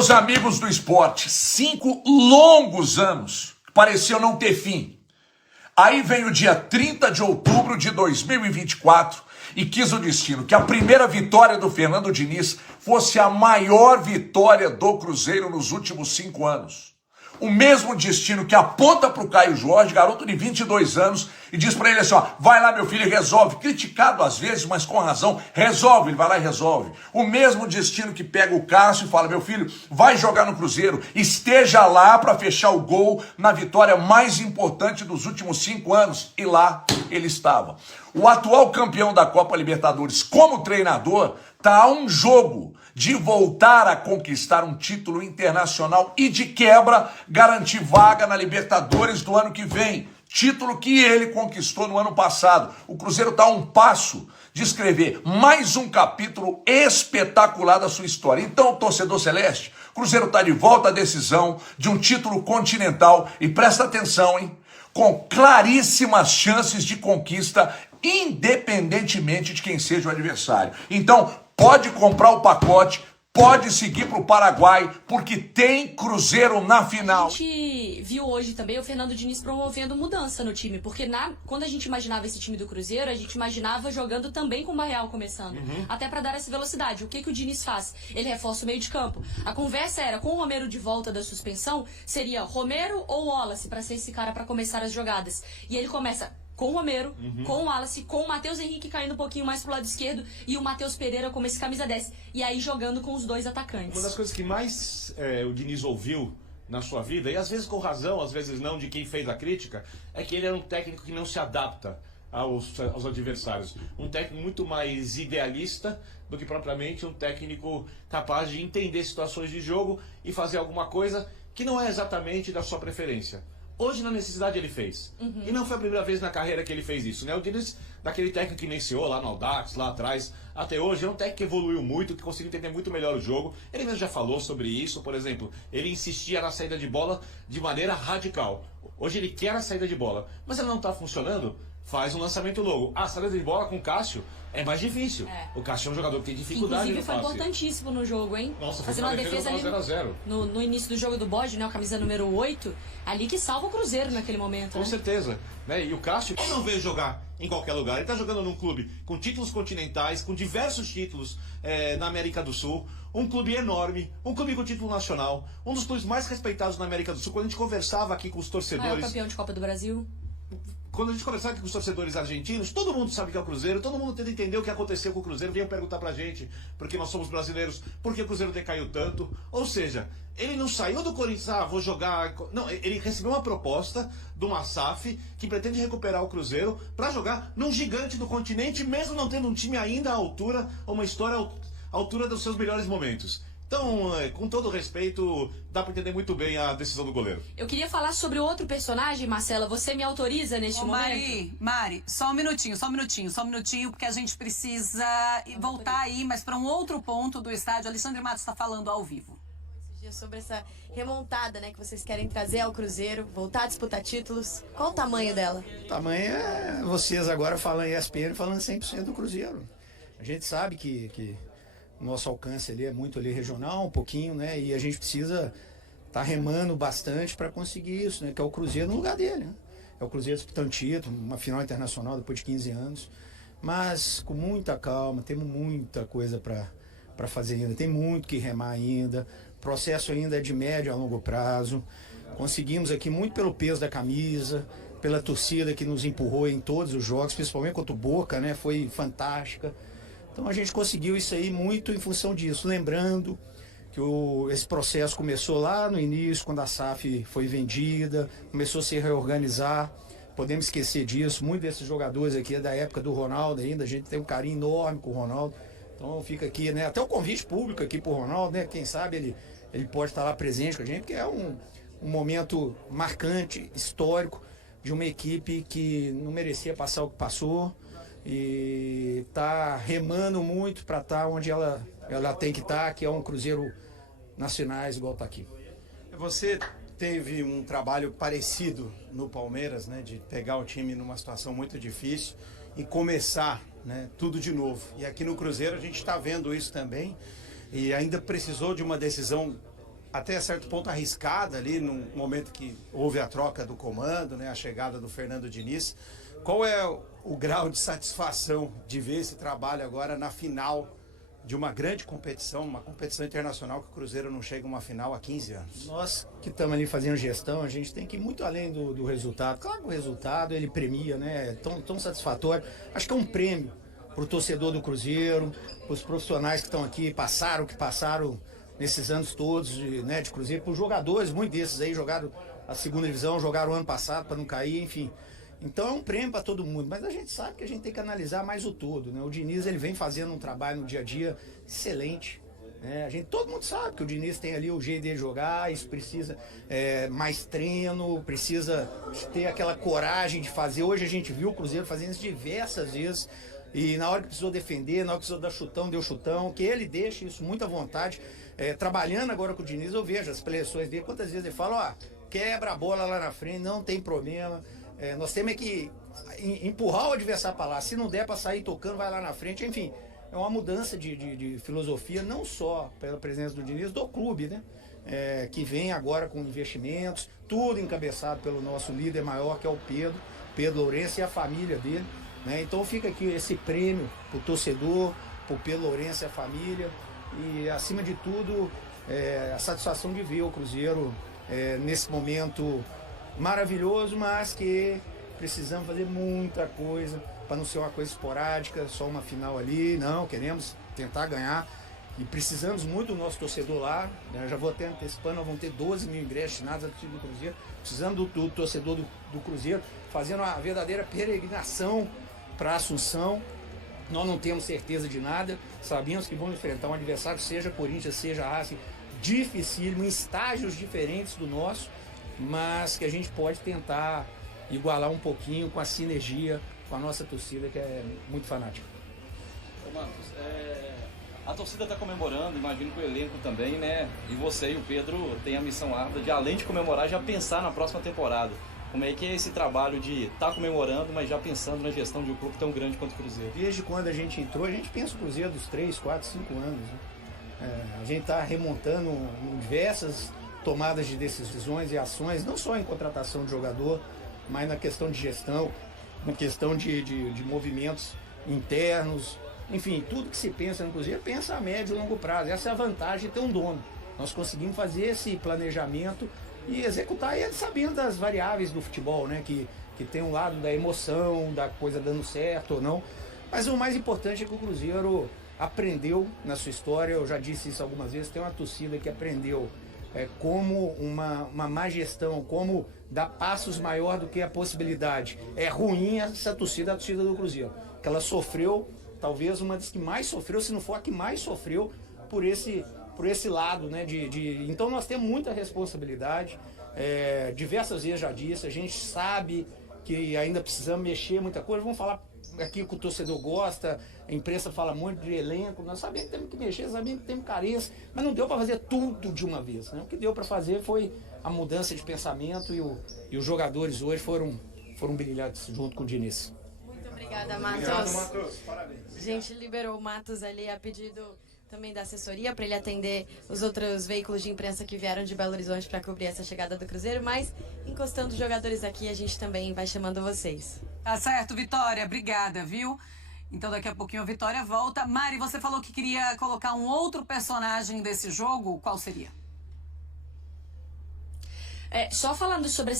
Meus amigos do esporte, 5 longos anos pareciam não ter fim. Aí vem o dia 30 de outubro de 2024 e quis o destino que a primeira vitória do Fernando Diniz fosse a maior vitória do Cruzeiro nos últimos 5 anos. O mesmo destino que aponta para o Caio Jorge, garoto de 22 anos, e diz para ele assim, ó, vai lá meu filho e resolve, criticado às vezes, mas com razão, resolve, ele vai lá e resolve. O mesmo destino que pega o Cássio e fala, meu filho, vai jogar no Cruzeiro, esteja lá para fechar o gol na vitória mais importante dos últimos 5 anos, e lá ele estava. O atual campeão da Copa Libertadores como treinador está a um jogo de voltar a conquistar um título internacional e de quebra garantir vaga na Libertadores do ano que vem. Título que ele conquistou no ano passado. O Cruzeiro está a um passo de escrever mais um capítulo espetacular da sua história. Então, torcedor celeste, o Cruzeiro está de volta à decisão de um título continental e presta atenção, hein? Com claríssimas chances de conquista, independentemente de quem seja o adversário. Então, pode comprar o pacote, pode seguir para o Paraguai, porque tem Cruzeiro na final. A gente viu hoje também o Fernando Diniz promovendo mudança no time, porque quando a gente imaginava esse time do Cruzeiro, a gente imaginava jogando também com o Barreal começando, até para dar essa velocidade. O que o Diniz faz? Ele reforça o meio de campo. A conversa era, com o Romero de volta da suspensão, seria Romero ou Wallace para ser esse cara para começar as jogadas. E ele começa com o Romero, com o Wallace, com o Matheus Henrique caindo um pouquinho mais pro lado esquerdo e o Matheus Pereira como esse camisa 10. E aí jogando com os dois atacantes. Uma das coisas que mais o Diniz ouviu na sua vida, e às vezes com razão, às vezes não, de quem fez a crítica, é que ele era um técnico que não se adapta aos adversários. Um técnico muito mais idealista do que propriamente um técnico capaz de entender situações de jogo e fazer alguma coisa que não é exatamente da sua preferência. Hoje, na necessidade, ele fez. E não foi a primeira vez na carreira que ele fez isso, né? O Diniz, daquele técnico que iniciou lá no Audax, lá atrás, até hoje, é um técnico que evoluiu muito, que conseguiu entender muito melhor o jogo. Ele mesmo já falou sobre isso, por exemplo, ele insistia na saída de bola de maneira radical. Hoje ele quer a saída de bola, mas ela não está funcionando, faz um lançamento longo. A saída de bola com o Cássio é mais difícil. O Cássio é um jogador que tem dificuldade Inclusive no foi importantíssimo no jogo, hein? Nossa, fazendo uma defesa ali 0 a 0. no início do jogo do Bode, né? A camisa número 8, ali que salva o Cruzeiro naquele momento. Com certeza. Né? E o Cássio, eu não vejo jogar em qualquer lugar. Ele está jogando num clube com títulos continentais, com diversos títulos na América do Sul. Um clube enorme, um clube com título nacional, um dos clubes mais respeitados na América do Sul. Quando a gente conversava aqui com os torcedores... Maior campeão de Copa do Brasil. Quando a gente conversava aqui com os torcedores argentinos, todo mundo sabe que é o Cruzeiro, todo mundo tenta entender o que aconteceu com o Cruzeiro, venham perguntar pra gente, porque nós somos brasileiros, por que o Cruzeiro decaiu tanto. Ou seja, ele não saiu do Corinthians, vou jogar... Não, ele recebeu uma proposta de uma SAF que pretende recuperar o Cruzeiro para jogar num gigante do continente, mesmo não tendo um time ainda à altura, uma história à altura dos seus melhores momentos. Então, com todo respeito, dá para entender muito bem a decisão do goleiro. Eu queria falar sobre outro personagem, Marcela. Você me autoriza neste momento? Mari, só um minutinho, porque a gente precisa voltar aí, mas para um outro ponto do estádio. Alexandre Matos está falando ao vivo. Esses dias sobre essa remontada, né, que vocês querem trazer ao Cruzeiro, voltar a disputar títulos. Qual o tamanho dela? O tamanho é vocês agora falando em ESPN, falando 100% do Cruzeiro. A gente sabe que nosso alcance ali é muito ali regional, um pouquinho, né? E a gente precisa estar remando bastante para conseguir isso, né? Que é o Cruzeiro no lugar dele, né? É o Cruzeiro disputando título, uma final internacional depois de 15 anos. Mas com muita calma, temos muita coisa para fazer ainda, tem muito que remar ainda. O processo ainda é de médio a longo prazo. Conseguimos aqui muito pelo peso da camisa, pela torcida que nos empurrou em todos os jogos, principalmente contra o Boca, né? Foi fantástica. Então a gente conseguiu isso aí muito em função disso. Lembrando que esse processo começou lá no início, quando a SAF foi vendida, começou a se reorganizar. Podemos esquecer disso. Muitos desses jogadores aqui é da época do Ronaldo ainda. A gente tem um carinho enorme com o Ronaldo. Então fica aqui, né? Até o convite público aqui para o Ronaldo, né? Quem sabe ele pode estar lá presente com a gente, porque é um momento marcante, histórico, de uma equipe que não merecia passar o que passou. E está remando muito para estar onde ela tem que estar, que é um Cruzeiro nacionais igual está aqui. Você teve um trabalho parecido no Palmeiras, né, de pegar o time numa situação muito difícil e começar, né, tudo de novo. E aqui no Cruzeiro a gente está vendo isso também e ainda precisou de uma decisão até certo ponto arriscada ali, no momento que houve a troca do comando, né, a chegada do Fernando Diniz. Qual é o grau de satisfação de ver esse trabalho agora na final de uma grande competição, uma competição internacional, que o Cruzeiro não chega a uma final há 15 anos? Nós que estamos ali fazendo gestão, a gente tem que ir muito além do resultado. Claro que o resultado ele premia, né? É tão satisfatório. Acho que é um prêmio para o torcedor do Cruzeiro, para os profissionais que estão aqui, que passaram nesses anos todos de Cruzeiro, para os jogadores, muitos desses aí jogaram a segunda divisão, jogaram o ano passado para não cair, enfim. Então é um prêmio para todo mundo, mas a gente sabe que a gente tem que analisar mais o todo, né? O Diniz ele vem fazendo um trabalho no dia a dia excelente, né? Todo mundo sabe que o Diniz tem ali o jeito de jogar, isso precisa mais treino, precisa ter aquela coragem de fazer. Hoje a gente viu o Cruzeiro fazendo isso diversas vezes, e na hora que precisou defender, na hora que precisou dar chutão, deu chutão, que ele deixa isso muito à vontade. Trabalhando agora com o Diniz, eu vejo as preleções dele, quantas vezes ele fala, quebra a bola lá na frente, não tem problema. Nós temos que empurrar o adversário para lá. Se não der para sair tocando, vai lá na frente. Enfim, é uma mudança de filosofia, não só pela presença do Diniz, do clube, né? Que vem agora com investimentos, tudo encabeçado pelo nosso líder maior, que é o Pedro Lourenço e a família dele, né? Então fica aqui esse prêmio para o torcedor, para o Pedro Lourenço e a família. E, acima de tudo, a satisfação de ver o Cruzeiro nesse momento maravilhoso, mas que precisamos fazer muita coisa para não ser uma coisa esporádica, só uma final ali. Não, queremos tentar ganhar e precisamos muito do nosso torcedor lá, né? Já vou até antecipando, nós vamos ter 12 mil ingressos destinados ao time do Cruzeiro. Precisamos do torcedor do Cruzeiro fazendo uma verdadeira peregrinação para Assunção. Nós não temos certeza de nada, sabemos que vamos enfrentar um adversário, seja Corinthians, seja Racing, dificílimo, em estágios diferentes do nosso, mas que a gente pode tentar igualar um pouquinho com a sinergia com a nossa torcida, que é muito fanática. Ô Marcos, a torcida está comemorando, imagino que o elenco também, né? E você e o Pedro têm a missão árdua de, além de comemorar, já pensar na próxima temporada. Como é que é esse trabalho de estar comemorando, mas já pensando na gestão de um clube tão grande quanto o Cruzeiro? Desde quando a gente entrou, a gente pensa o Cruzeiro dos 3, 4, 5 anos. Né? A gente está remontando em diversas tomadas de decisões e ações, não só em contratação de jogador, mas na questão de gestão, na questão de movimentos internos, enfim, tudo que se pensa no Cruzeiro, pensa a médio e longo prazo. Essa é a vantagem de ter um dono. Nós conseguimos fazer esse planejamento e executar ele sabendo das variáveis do futebol, né? Que tem um lado da emoção, da coisa dando certo ou não. Mas o mais importante é que o Cruzeiro aprendeu na sua história, eu já disse isso algumas vezes, tem uma torcida que aprendeu como uma má gestão, como dar passos maior do que a possibilidade. É ruim essa torcida, a torcida do Cruzeiro, que ela sofreu, talvez uma das que mais sofreu, se não for a que mais sofreu, por esse lado, né? Então nós temos muita responsabilidade, diversas vezes já disse, a gente sabe que ainda precisamos mexer muita coisa, vamos falar aqui que o torcedor gosta, a imprensa fala muito de elenco, nós sabemos que temos que mexer, sabemos que temos carência, mas não deu para fazer tudo de uma vez, né? O que deu para fazer foi a mudança de pensamento e os jogadores hoje foram brilhantes junto com o Diniz. Muito obrigada, Matos. Obrigado, Matos. Parabéns. A gente liberou o Matos ali a pedido também da assessoria para ele atender os outros veículos de imprensa que vieram de Belo Horizonte para cobrir essa chegada do Cruzeiro, mas encostando os jogadores aqui, a gente também vai chamando vocês. Tá certo, Vitória, obrigada, viu? Então daqui a pouquinho a Vitória volta. Mari, você falou que queria colocar um outro personagem desse jogo, qual seria? Só falando sobre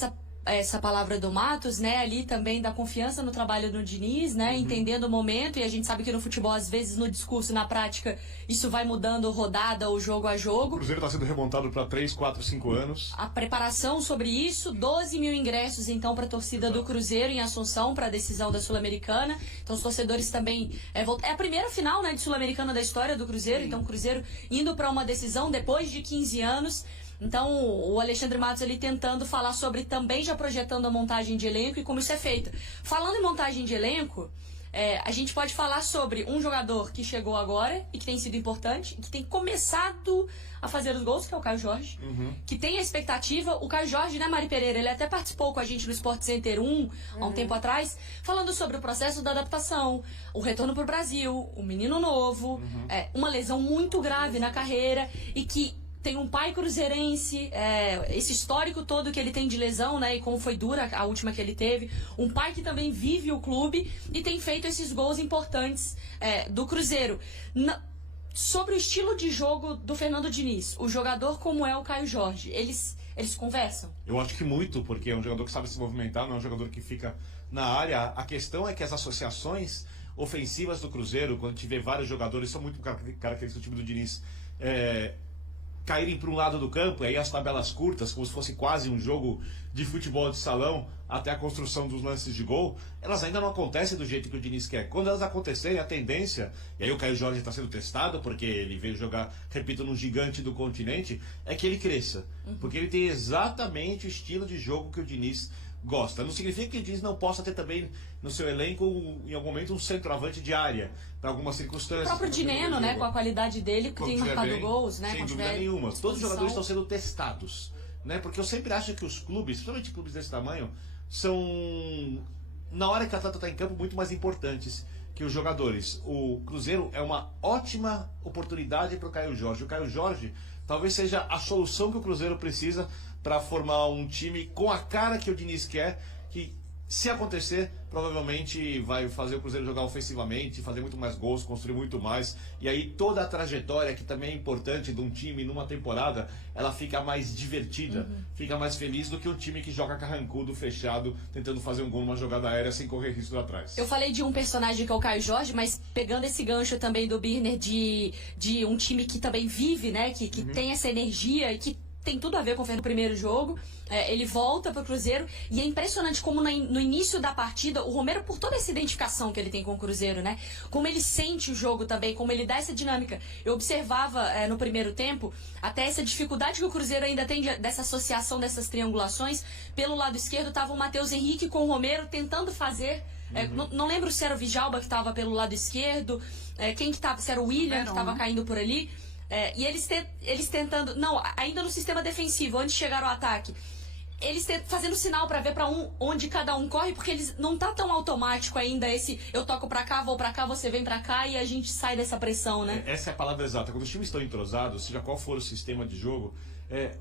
essa palavra do Matos, né, ali também da confiança no trabalho do Diniz, né, entendendo o momento, e a gente sabe que no futebol, às vezes, no discurso, na prática, isso vai mudando rodada ou jogo a jogo. O Cruzeiro está sendo remontado para 3, 4, 5 anos. A preparação sobre isso, 12 mil ingressos, então, para a torcida do Cruzeiro em Assunção, para a decisão da Sul-Americana. Então, os torcedores também... É a primeira final, né, de Sul-Americana da história do Cruzeiro, então o Cruzeiro indo para uma decisão depois de 15 anos... Então, o Alexandre Matos ali tentando falar sobre também já projetando a montagem de elenco e como isso é feito. Falando em montagem de elenco, a gente pode falar sobre um jogador que chegou agora e que tem sido importante, que tem começado a fazer os gols, que é o Caio Jorge, que tem a expectativa. O Caio Jorge, né, Mari Pereira, ele até participou com a gente no Sport Center 1, há um tempo atrás, falando sobre o processo da adaptação, o retorno para o Brasil, o menino novo, uma lesão muito grave na carreira e que tem um pai cruzeirense, esse histórico todo que ele tem de lesão, né? E como foi dura a última que ele teve. Um pai que também vive o clube e tem feito esses gols importantes do Cruzeiro. Sobre o estilo de jogo do Fernando Diniz, o jogador como é o Caio Jorge, eles conversam? Eu acho que muito, porque é um jogador que sabe se movimentar, não é um jogador que fica na área. A questão é que as associações ofensivas do Cruzeiro, quando a gente vê vários jogadores, são muito características do time do Diniz, caírem para um lado do campo, e aí as tabelas curtas, como se fosse quase um jogo de futebol de salão, até a construção dos lances de gol, elas ainda não acontecem do jeito que o Diniz quer. Quando elas acontecerem, a tendência, e aí o Caio Jorge está sendo testado, porque ele veio jogar, repito, no gigante do continente, é que ele cresça. Porque ele tem exatamente o estilo de jogo que o Diniz gosta. Não significa que o Diniz não possa ter também no seu elenco, em algum momento, um centroavante de área, para algumas circunstâncias. O próprio Dineno, né, com a qualidade dele, que tem marcado gols, né? Sem dúvida nenhuma. Todos os jogadores estão sendo testados, né? Porque eu sempre acho que os clubes, principalmente clubes desse tamanho, são, na hora que o atleta está em campo, muito mais importantes que os jogadores. O Cruzeiro é uma ótima oportunidade para o Caio Jorge. O Caio Jorge talvez seja a solução que o Cruzeiro precisa para formar um time com a cara que o Diniz quer, que, se acontecer, provavelmente vai fazer o Cruzeiro jogar ofensivamente, fazer muito mais gols, construir muito mais, e aí toda a trajetória, que também é importante de um time numa temporada, ela fica mais divertida, fica mais feliz do que um time que joga carrancudo, fechado, tentando fazer um gol numa jogada aérea sem correr risco lá atrás. Eu falei de um personagem que é o Caio Jorge, mas pegando esse gancho também do Birner de um time que também vive, né, que tem essa energia e que tem tudo a ver com o Fernando no primeiro jogo. Ele volta para o Cruzeiro e é impressionante como no início da partida, o Romero, por toda essa identificação que ele tem com o Cruzeiro, né? Como ele sente o jogo também, como ele dá essa dinâmica. Eu observava no primeiro tempo até essa dificuldade que o Cruzeiro ainda tem dessa associação, dessas triangulações. Pelo lado esquerdo estava o Matheus Henrique com o Romero tentando fazer. Não lembro se era o Vijalba que estava pelo lado esquerdo, quem que estava, se era o William que estava caindo por ali. E eles tentando, não, ainda no sistema defensivo, antes de chegar ao ataque, eles fazendo sinal para ver onde cada um corre, porque eles não tá tão automático ainda esse eu toco para cá, vou para cá, você vem para cá e a gente sai dessa pressão, né? Essa é a palavra exata. Quando os times estão entrosados, seja qual for o sistema de jogo,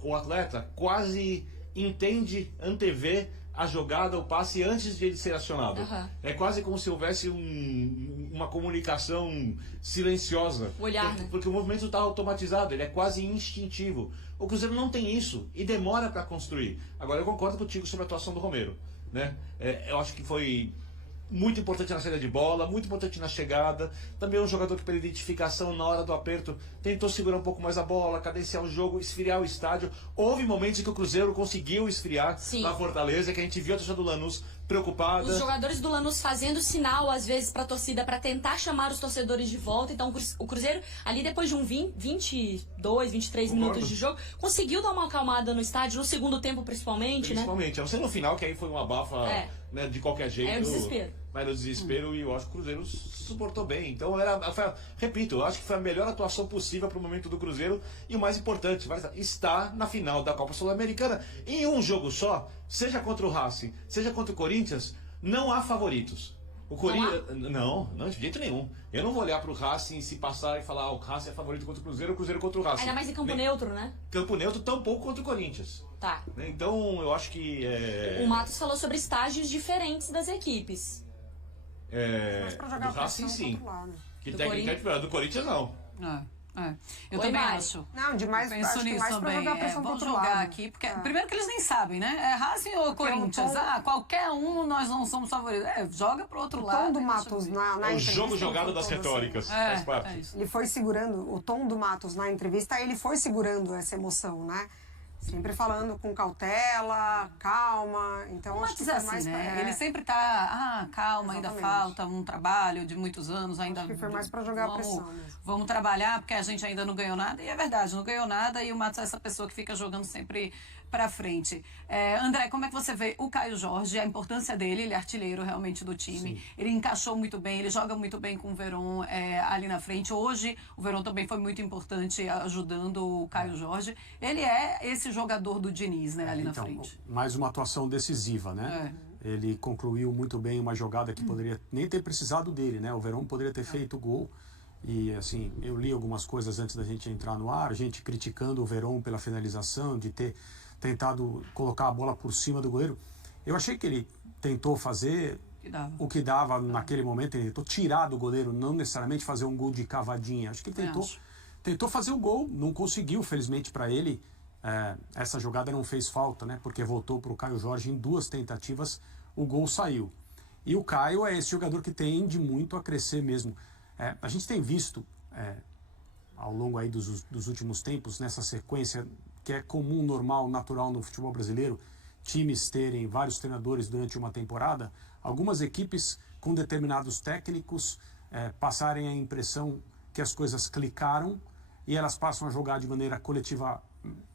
o atleta quase entende, antevê a jogada, o passe antes de ele ser acionado. É quase como se houvesse uma comunicação silenciosa. O olhar, né? Porque o movimento está automatizado, ele é quase instintivo. O Cruzeiro não tem isso e demora para construir. Agora, eu concordo contigo sobre a atuação do Romero, né? Eu acho que foi muito importante na saída de bola, muito importante na chegada. Também um jogador que, pela identificação na hora do aperto, tentou segurar um pouco mais a bola, cadenciar o jogo, esfriar o estádio. Houve momentos em que o Cruzeiro conseguiu esfriar na Fortaleza, que a gente viu a torcida do Lanús preocupada. Os jogadores do Lanús fazendo sinal, às vezes, para a torcida, para tentar chamar os torcedores de volta. Então, o Cruzeiro, ali depois de 22, 23 minutos de jogo, conseguiu dar uma acalmada no estádio, no segundo tempo principalmente, né? A não ser no final, que aí foi uma abafa, né, de qualquer jeito. É o desespero. Mas no desespero, e eu acho que o Cruzeiro suportou bem. Então, repito, eu acho que foi a melhor atuação possível para o momento do Cruzeiro. E o mais importante, está na final da Copa Sul-Americana. Em um jogo só, seja contra o Racing, seja contra o Corinthians, não há favoritos. O Corinthians. Não, de jeito nenhum. Eu não vou olhar para o Racing, se passar e falar o Racing é favorito contra o Cruzeiro contra o Racing. Ainda mais em campo neutro, né? Campo neutro, tampouco contra o Corinthians. Tá. Então, eu acho que. O Matos falou sobre estágios diferentes das equipes. Do Racing, sim. Que técnica é diferente. Do Corinthians, não. Eu também acho. Não, demais. Penso nisso também. Vamos jogar aqui, porque primeiro que eles nem sabem, né? É Racing ou Corinthians? Qualquer um, nós não somos favoritos. Joga pro outro lado. O tom do Matos na entrevista. O jogo jogado das retóricas. Faz parte. Ele foi segurando, o tom do Matos na entrevista, ele foi segurando essa emoção, né? Sempre falando com cautela, calma. Então, acho que foi mais né? Ele sempre tá, calma, exatamente. Ainda falta um trabalho de muitos anos, ainda. Acho que foi mais para jogar a pressão mesmo. Vamos trabalhar, porque a gente ainda não ganhou nada. E é verdade, não ganhou nada, e o Matos é essa pessoa que fica jogando sempre para frente. André, como é que você vê o Caio Jorge, a importância dele? Ele é artilheiro realmente do time. Sim. Ele encaixou muito bem, ele joga muito bem com o Verón ali na frente. Hoje, o Verón também foi muito importante ajudando o Caio Jorge. Ele é esse jogador do Diniz, né, ali na frente. Mais uma atuação decisiva, né? Ele concluiu muito bem uma jogada que poderia nem ter precisado dele, né? O Verón poderia ter feito o gol E assim, eu li algumas coisas antes da gente entrar no ar, gente criticando o Verón pela finalização, de ter tentado colocar a bola por cima do goleiro. Eu achei que ele tentou fazer o que dava naquele momento, ele tentou tirar do goleiro, não necessariamente fazer um gol de cavadinha. Acho que ele tentou fazer o gol, não conseguiu, felizmente para ele. Essa jogada não fez falta, né? Porque voltou para o Caio Jorge em 2 tentativas, o gol saiu. E o Caio é esse jogador que tende muito a crescer mesmo. A gente tem visto ao longo aí dos últimos tempos, nessa sequência que é comum, normal, natural no futebol brasileiro, times terem vários treinadores durante uma temporada, algumas equipes com determinados técnicos passarem a impressão que as coisas clicaram e elas passam a jogar de maneira coletiva,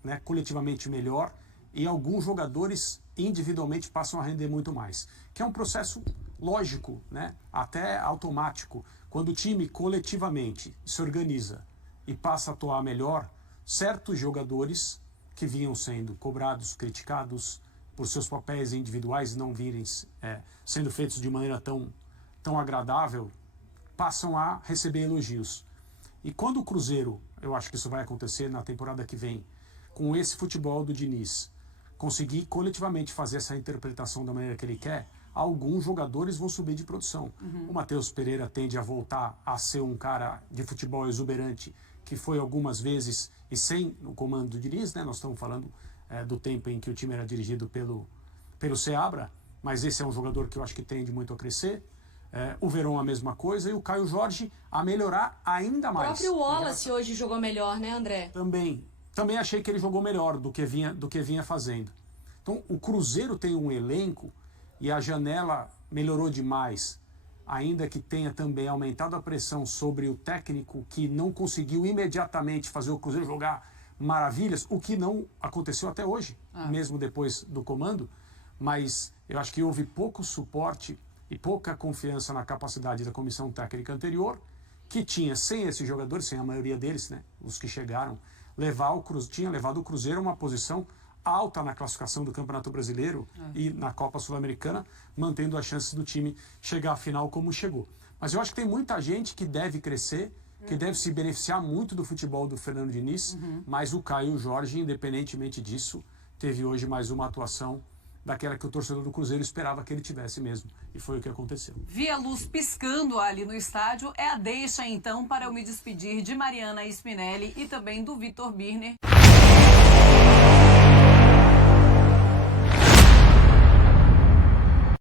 né, coletivamente melhor, e alguns jogadores individualmente passam a render muito mais, que é um processo lógico, né, até automático. Quando o time coletivamente se organiza e passa a atuar melhor, certos jogadores que vinham sendo cobrados, criticados por seus papéis individuais não virem sendo feitos de maneira tão agradável, passam a receber elogios. E quando o Cruzeiro, eu acho que isso vai acontecer na temporada que vem, com esse futebol do Diniz, conseguir coletivamente fazer essa interpretação da maneira que ele quer, alguns jogadores vão subir de produção. O Matheus Pereira tende a voltar a ser um cara de futebol exuberante, que foi algumas vezes, e sem o comando do Diniz, né? Nós estamos falando do tempo em que o time era dirigido pelo Seabra, mas esse é um jogador que eu acho que tende muito a crescer. O Verón a mesma coisa, e o Caio Jorge a melhorar ainda mais. O próprio Wallace hoje jogou melhor, né, André? Também achei que ele jogou melhor do que vinha fazendo. Então, o Cruzeiro tem um elenco e a janela melhorou demais, ainda que tenha também aumentado a pressão sobre o técnico que não conseguiu imediatamente fazer o Cruzeiro jogar maravilhas, o que não aconteceu até hoje, mesmo depois do comando, mas eu acho que houve pouco suporte e pouca confiança na capacidade da comissão técnica anterior, que tinha, sem esses jogadores, sem a maioria deles, né, os que chegaram, tinha levado o Cruzeiro a uma posição alta na classificação do Campeonato Brasileiro e na Copa Sul-Americana, mantendo as chances do time chegar à final como chegou. Mas eu acho que tem muita gente que deve crescer, que deve se beneficiar muito do futebol do Fernando Diniz, mas o Caio Jorge, independentemente disso, teve hoje mais uma atuação daquela que o torcedor do Cruzeiro esperava que ele tivesse mesmo. E foi o que aconteceu. Vi a luz piscando ali no estádio. É a deixa, então, para eu me despedir de Mariana Spinelli e também do Vitor Birner.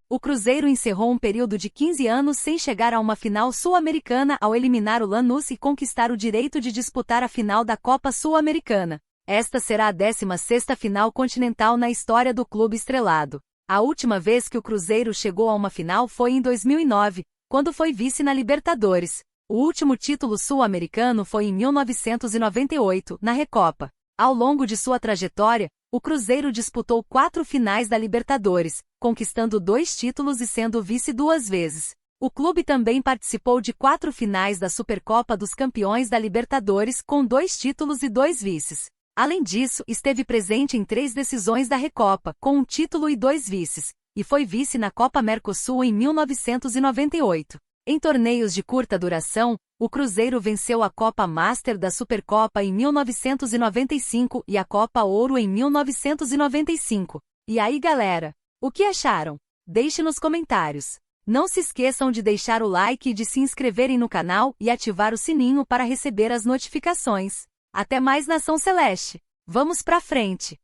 O Cruzeiro encerrou um período de 15 anos sem chegar a uma final sul-americana ao eliminar o Lanús e conquistar o direito de disputar a final da Copa Sul-Americana. Esta será a 16ª final continental na história do clube estrelado. A última vez que o Cruzeiro chegou a uma final foi em 2009, quando foi vice na Libertadores. O último título sul-americano foi em 1998, na Recopa. Ao longo de sua trajetória, o Cruzeiro disputou 4 finais da Libertadores, conquistando 2 títulos e sendo vice 2 vezes. O clube também participou de 4 finais da Supercopa dos Campeões da Libertadores, com 2 títulos e 2 vices. Além disso, esteve presente em 3 decisões da Recopa, com 1 título e 2 vices, e foi vice na Copa Mercosul em 1998. Em torneios de curta duração, o Cruzeiro venceu a Copa Master da Supercopa em 1995 e a Copa Ouro em 1995. E aí, galera, o que acharam? Deixe nos comentários. Não se esqueçam de deixar o like e de se inscreverem no canal e ativar o sininho para receber as notificações. Até mais, Nação Celeste! Vamos pra frente!